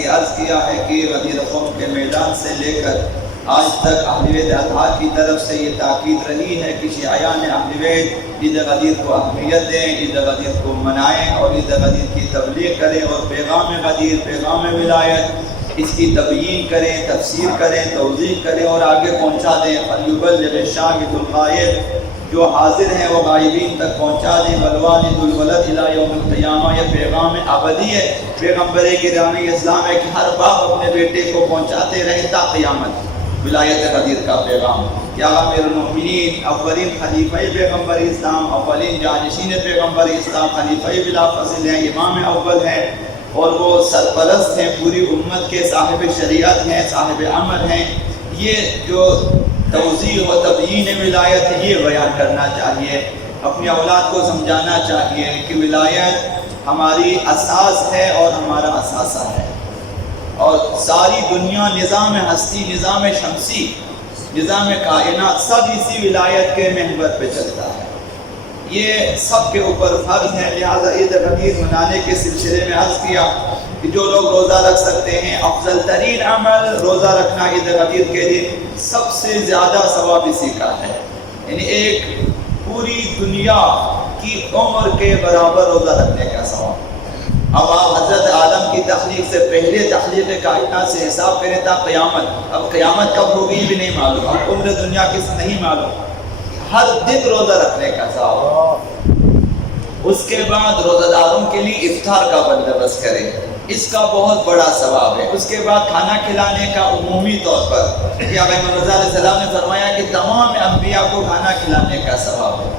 کی عرض کیا ہے کہ غدیر قوم کے میدان سے لے کر آج تک اہل بیت اطہار کی طرف سے یہ تاکید رہی ہے کہ شیعیان اہل بیت عید غدیر کو اہمیت دیں، عید غدیر کو منائیں اور عید غدیر کی تبلیغ کریں اور پیغام غدیر، پیغام ولایت، اس کی تبیین کریں، تفسیر کریں، توضیح کریں اور آگے پہنچا دیں۔ فلیبلغ الشاہد الغائب، جو حاضر ہیں وہ غائبین تک پہنچا دیں۔ والوالد الولد الی یوم القیامہ، یہ پیغام ابدی ہے، پیغمبر گرامی اسلام ہے کہ ہر باپ اپنے بیٹے کو پہنچاتے رہے تا قیامت ولایت غدیر کا پیغام۔ کہ امیر المؤمنین، اولین خلیفہ پیغمبر اسلام، اولین جانشین پیغمبر اسلام، خلیفہ بلا فضل ہیں، امام اول ہیں اور وہ سرپرست ہیں پوری امت کے، صاحب شریعت ہیں، صاحب امر ہیں۔ یہ جو توضیح و تبیین ولایت ہے یہ بیان کرنا چاہیے، اپنی اولاد کو سمجھانا چاہیے کہ ولایت ہماری اساس ہے اور ہمارا اثاثہ ہے، اور ساری دنیا، نظام ہستی، نظام شمسی، نظام کائنات سب اسی ولایت کے محور پہ چلتا ہے، یہ سب کے اوپر فرض ہے۔ لہذا عید غدیر منانے کے سلسلے میں عرض کیا کہ جو لوگ روزہ رکھ سکتے ہیں، افضل ترین عمل روزہ رکھنا عید غدیر کے دن، سب سے زیادہ ثواب اسی کا ہے، یعنی ایک پوری دنیا کی عمر کے برابر روزہ رکھنے کا ثواب۔ اب آپ حضرت آدم کی تخلیق سے پہلے تخلیق کائنات سے حساب کریں تا قیامت، اب قیامت کب ہوگی بھی نہیں معلوم، اب عمر دنیا کس نہیں معلوم، ہر دن روزہ رکھنے کا ثواب۔ اس کے بعد روزہ داروں کے لیے افطار کا بندوبست کریں، اس کا بہت بڑا ثواب ہے۔ اس کے بعد کھانا کھلانے کا عمومی طور پر کہ آقا رضا علیہ السلام نے فرمایا کہ تمام انبیاء کو کھانا کھلانے کا ثواب ہے۔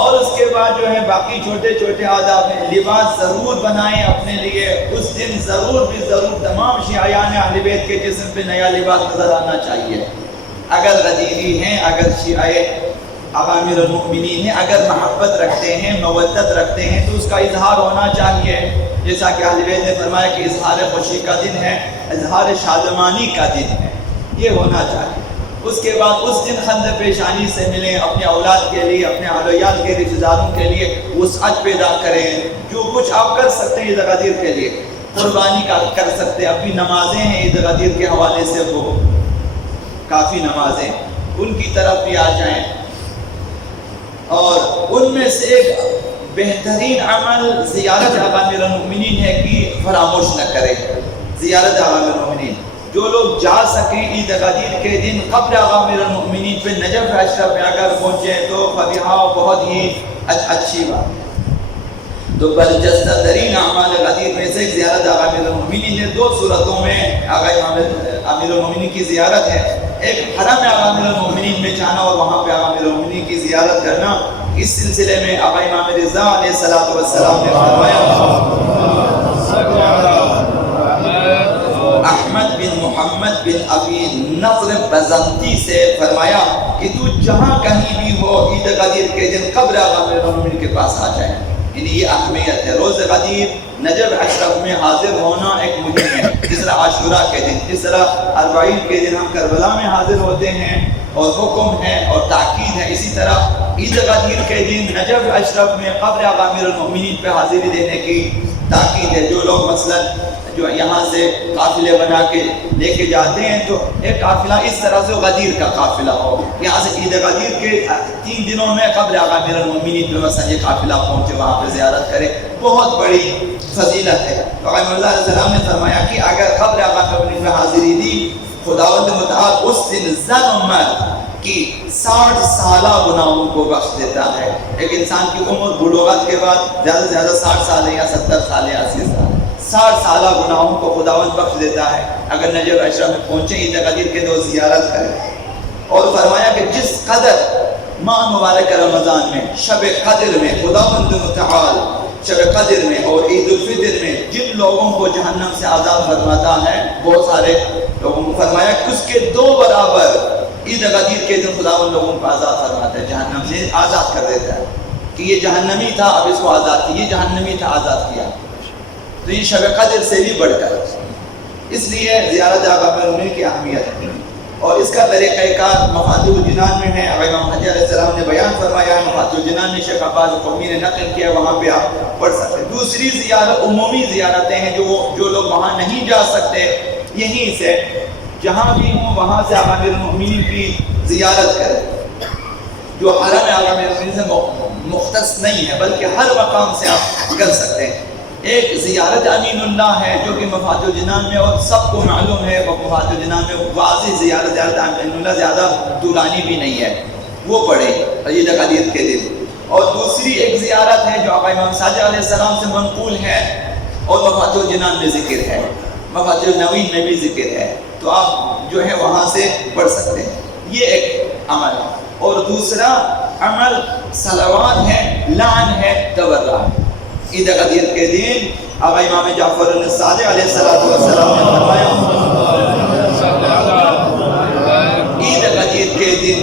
اور اس کے بعد جو ہے باقی چھوٹے چھوٹے آداب ہیں، لباس ضرور بنائیں اپنے لیے، اس دن ضرور بھی ضرور تمام شیعیان اہل بیت کے جسم پہ نیا لباس نظر آنا چاہیے۔ اگر غدیری ہیں، اگر شیعہ امیر المؤمنین ہیں، اگر محبت رکھتے ہیں، مودت رکھتے ہیں تو اس کا اظہار ہونا چاہیے، جیسا کہ اہل بیت نے فرمایا کہ اظہار خوشی کا دن ہے، اظہار شادمانی کا دن ہے، یہ ہونا چاہیے۔ اس کے بعد اس دن خند پیشانی سے ملیں، اپنے اولاد کے لیے، اپنے اہلیات کے رشتہ داروں کے لیے وسعت پیدا کریں، جو کچھ آپ کر سکتے ہیں عید غدیر کے لیے، قربانی کا کر سکتے ہیں، اپنی نمازیں ہیں عید غدیر کے حوالے سے، وہ کافی نمازیں ان کی طرف بھی آ جائیں۔ اور ان میں سے ایک بہترین عمل زیارت امیر المؤمنین ہے کہ فراموش نہ کریں، زیارت امیر المؤمنین۔ جو لوگ جا سکیں عید غدیر کے دن قبر امیر المؤمنین پہ نجف اشرف میں اگر پہنچیں تو فبہا بہت ہی اچھی بات ہے۔ تو برجستہ ترین اعمال غدیر میں سے زیارت امیر المؤمنین ہے۔ دو صورتوں میں امیر المؤمنین کی زیارت ہے، ایک حرم امیر المؤمنین میں جانا اور وہاں پہ امیر المؤمنین کی زیارت کرنا۔ اس سلسلے میں آقا امام رضا علیہ السلام نے فرمایا، احمد بن محمد بن ابی نصر بزنطی سے فرمایا کہ تو جہاں کہیں بھی ہو عید غدیر کے دن قبر امیر المؤمنین کے پاس آ جائیں، یعنی یہ اہمیت ہے۔ روز غدیر نجف اشرف میں حاضر ہونا ایک مہم ہے، جس طرح عاشوراء کے دن، جس طرح اربعین کے دن ہم کربلا میں حاضر ہوتے ہیں اور حکم ہے اور تاکید ہے، اسی طرح عید غدیر کے دن نجف اشرف میں قبر امیر المؤمنین پہ حاضری دینے کی تاکید ہے۔ جو لوگ مثلا جو یہاں سے قافلے بنا کے لے کے جاتے ہیں تو ایک قافلہ اس طرح سے غدیر کا قافلہ ہو، یہاں سے عید غدیر کے 3 دنوں میں قبر امیر المؤمنین پہ مثلا یہ قافلہ پہنچے، وہاں پہ زیارت کرے، بہت بڑی فضیلت ہے۔ تو آقا اللہ علیہ السلام نے فرمایا کہ اگر قبر امیر المؤمنین پہ حاضری دی، خداوند متعال اس دن زن و مرد کی 60 سالہ گناہوں کو بخش دیتا ہے۔ ایک انسان کی عمر بلوغت کے بعد زیادہ سے زیادہ 60 سال ہے یا 70 سال یا 80 سال، 60 سالہ گناہوں کو خداوند بخش دیتا ہے اگر نجف اشرف میں پہنچے عید غدیر کے دو زیارت کریں۔ اور فرمایا کہ جس قدر ماہ مبارک رمضان میں، شب قدر میں، خداوند متعال شب قدر میں اور عید الفطر میں جن لوگوں کو جہنم سے آزاد فرماتا ہے، بہت سارے لوگوں کو فرمایا کہ اس کے 2 برابر عید غدیر کے دن خداوند لوگوں کو آزاد فرماتا ہے، جہنم سے آزاد کر دیتا ہے کہ یہ جہنمی تھا اب اس کو آزاد کیا، یہ جہنمی تھا آزاد کیا۔ تو یہ شب قدر سے بھی بڑھ کر، اس لیے زیارت امیر المؤمنین کی اہمیت ہے۔ اور اس کا طریقہ کار مفاتیح الجنان میں ہے، امام مہدی علیہ السلام نے بیان فرمایا ہے، مفاتیح الجنان میں شیخ عباس قومی نے نقل کیا، وہاں پہ آپ پڑھ سکتے ہیں۔ دوسری زیارت عمومی زیارتیں ہیں، جو لوگ وہاں نہیں جا سکتے، یہیں سے جہاں بھی ہوں وہاں سے آقا امیر المومنین کی زیارت کریں، جو حرم آقا امیر المومنین سے مختص نہیں ہے بلکہ ہر مقام سے آپ کر سکتے ہیں۔ ایک زیارت امین اللہ ہے جو کہ مفاتیح الجنان میں، اور سب کو معلوم ہے وہ مفاتیح الجنان میں واضح زیارت امین اللہ زیادہ طولانی بھی نہیں ہے، وہ پڑھے عید قدیر کے دن۔ اور دوسری ایک زیارت ہے جو آقا امام صادق علیہ السلام سے منقول ہے اور مفاتیح الجنان میں ذکر ہے، مفاتیح النوین میں بھی ذکر ہے، تو آپ جو ہے وہاں سے پڑھ سکتے ہیں۔ یہ ایک عمل ہے۔ اور دوسرا عمل صلوات ہے، لعن ہے، تبرع۔ عید قدیر کے دن آقا امام جعفر الصادق علیہ السلام نے فرمایا، عید قدیر کے دن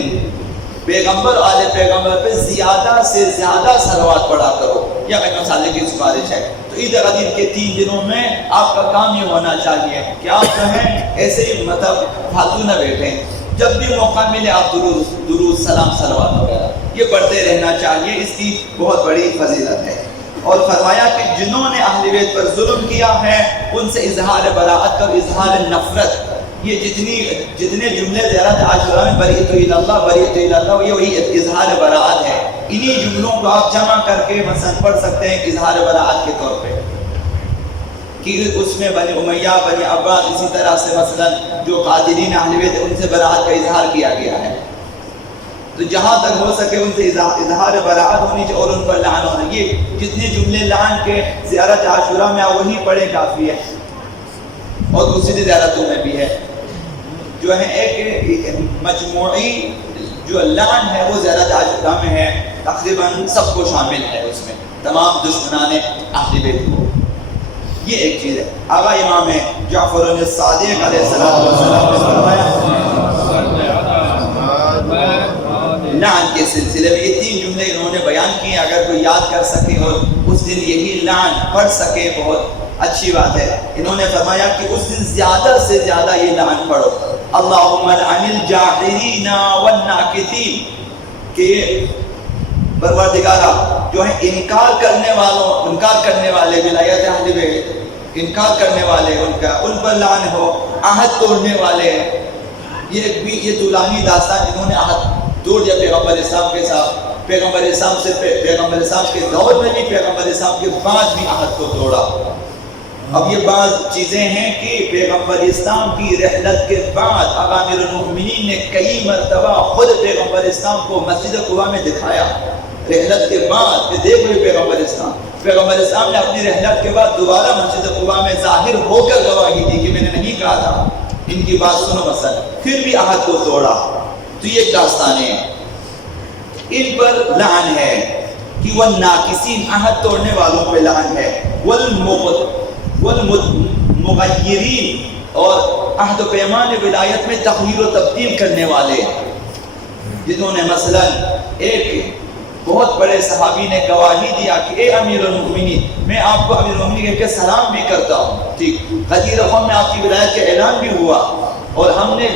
پیغمبر آل پیغمبر پہ زیادہ سے زیادہ صلوات پڑھا کرو، یہ امام صادق کی سفارش ہے۔ تو عید قدیر کے 3 دنوں میں آپ کا کام یہ ہونا چاہیے کہ آپ جو ہیں ایسے ہی فالتو نہ بیٹھیں، جب بھی موقع ملے آپ درود سلام صلوات وغیرہ یہ پڑھتے رہنا چاہیے، اس کی بہت بڑی فضیلت ہے۔ اور فرمایا کہ جنہوں نے اہل بیت پر ظلم کیا ہے ان سے اظہار براءت اور اظہار نفرت، یہ جتنے جملے زیارت عاشورہ میں بریۃ اللہ بریۃ اللہ، یہ وہی اظہار براءت ہے۔ انہی جملوں کو آپ جمع کر کے مثلا پڑھ سکتے ہیں اظہار براءت کے طور پہ، کہ اس میں بنی امیہ بنی عباس اسی طرح سے مثلا جو قاتلین اہل بیت ان سے براءت کا اظہار کیا گیا ہے، تو جہاں تک ہو سکے ان سے اظہار براءت ہونی چاہیے اور ان پر لعن ہونا۔ یہ جتنے جملے لعن کے زیارت عاشورہ میں وہی پڑھے کافی ہے، اور دوسری زیارتوں میں بھی ہے، جو ہے ایک مجموعی جو لعن ہے وہ زیارت عاشورہ میں ہے، تقریباً سب کو شامل ہے اس میں، تمام دشمنان اہل بیت کو۔ یہ ایک چیز ہے۔ آقا امام جعفر الصادق علیہ السلام نے فرمایا لعن کے سلسلے میں یہ 3 جملے انہوں نے بیان کیے، اگر کوئی یاد کر سکے اور اس دن یہی لعن پڑھ سکے بہت اچھی بات ہے۔ انہوں نے فرمایا کہ اس دن زیادہ سے زیادہ یہ لعن پڑھو، اللہم لعن الجاحدین والناکثین، کہ پروردگارہ جو ہے انکار کرنے والے ولایت اہل بیت، انکار کرنے والے ان پر لعن ہو، عہد توڑنے والے، یہ طولانی داستان جنہوں نے عہد توڑ دیا پیغمبر اسلام کے ساتھ، پیغمبر اسلام کے دور میں بھی، پیغمبر اسلام کے بعد بھی عہد کو توڑا۔ اب یہ بعض چیزیں ہیں کہ پیغمبر اسلام کی رحلت کے بعد آقا امیر المومنین نے کئی مرتبہ خود پیغمبر اسلام کو مسجد قباء میں دکھایا، رحلت کے بعد کہ دیکھو پیغمبر اسلام نے اپنی رحلت کے بعد دوبارہ مسجد قباء میں ظاہر ہو کر گواہی دی کہ میں نے نہیں کہا تھا، ان کی بات سنو مثلا، پھر بھی عہد کو توڑا۔ تو یہ ایک داستانیں ہیں، ان پر لعن ہے کہ والناکثین، عہد توڑنے والوں پہ لعن ہے، والمغیرین، اور عہد و پیمان ولایت میں تغییر و تبدیل کرنے والے، جنہوں نے مثلا ایک بہت بڑے صحابی نے گواہی دیا کہ اے امیر المومنین، میں آپ کو امیر المومنین کہہ کے سلام بھی کرتا ہوں، ٹھیک، غدیر قوم میں آپ کی ولایت کا اعلان بھی ہوا اور ہم نے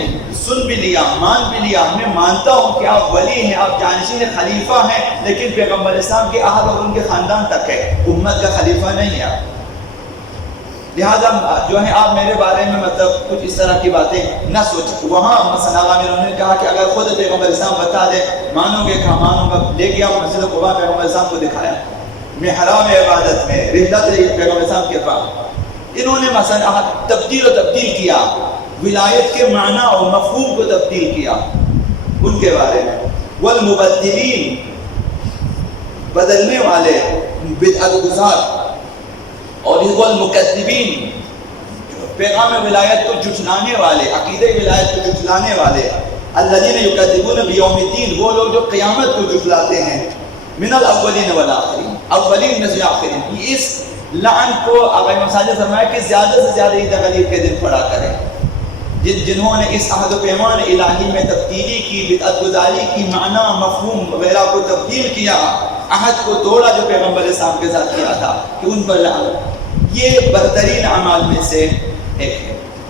سن بھی لیا، مان بھی لیا، میں مانتا ہوں کہ آپ ولی ہیں، آپ جانشین خلیفہ ہیں، لیکن پیغمبر اسلام کے اہل اور ان کے خاندان تک ہے، امت کا خلیفہ نہیں ہے، لہذا جو ہے آپ میرے بارے میں مطلب کچھ اس طرح کی باتیں نہ سوچیں۔ وہاں مثلا انہوں نے کہا کہ اگر خود پیغمبر اسلام بتا دے، مانو گے کہاں مانوں گا، لے گیا مسجد قباء، پیغمبر اسلام کو دکھایا، محراب عبادت میں رحلت رہی پیغمبر اسلام کے پاس، انہوں نے مثلا تبدیل کیا، ولایت کے معنی اور مفہوم کو تبدیل کیا ان کے بارے میں۔ والمبدلین، بدلنے والے، بدعت گزار، اور والمکذبین، پیغام ولایت کو جھٹلانے والے، عقیدہ ولایت کو جھٹلانے والے، الذین یکذبون بیوم الدین، وہ لوگ جو قیامت کو جھٹلاتے ہیں، من الاولین والآخرین، اولین میں سے آخرین۔ اس لعن کو آقا امام صادق نے فرمایا کہ زیادہ سے زیادہ عید قدیر کے دن پڑھا کریں، جنہوں نے اس عہد و پیمان الہی میں تبدیلی کی، بدعت گزاری کی، معنی مفہوم وغیرہ کو تبدیل کیا، عہد کو توڑا جو پیغمبر اسلام کے ساتھ کیا تھا، کہ ان پر لعنت۔ یہ بدترین اعمال میں سے ایک ہے۔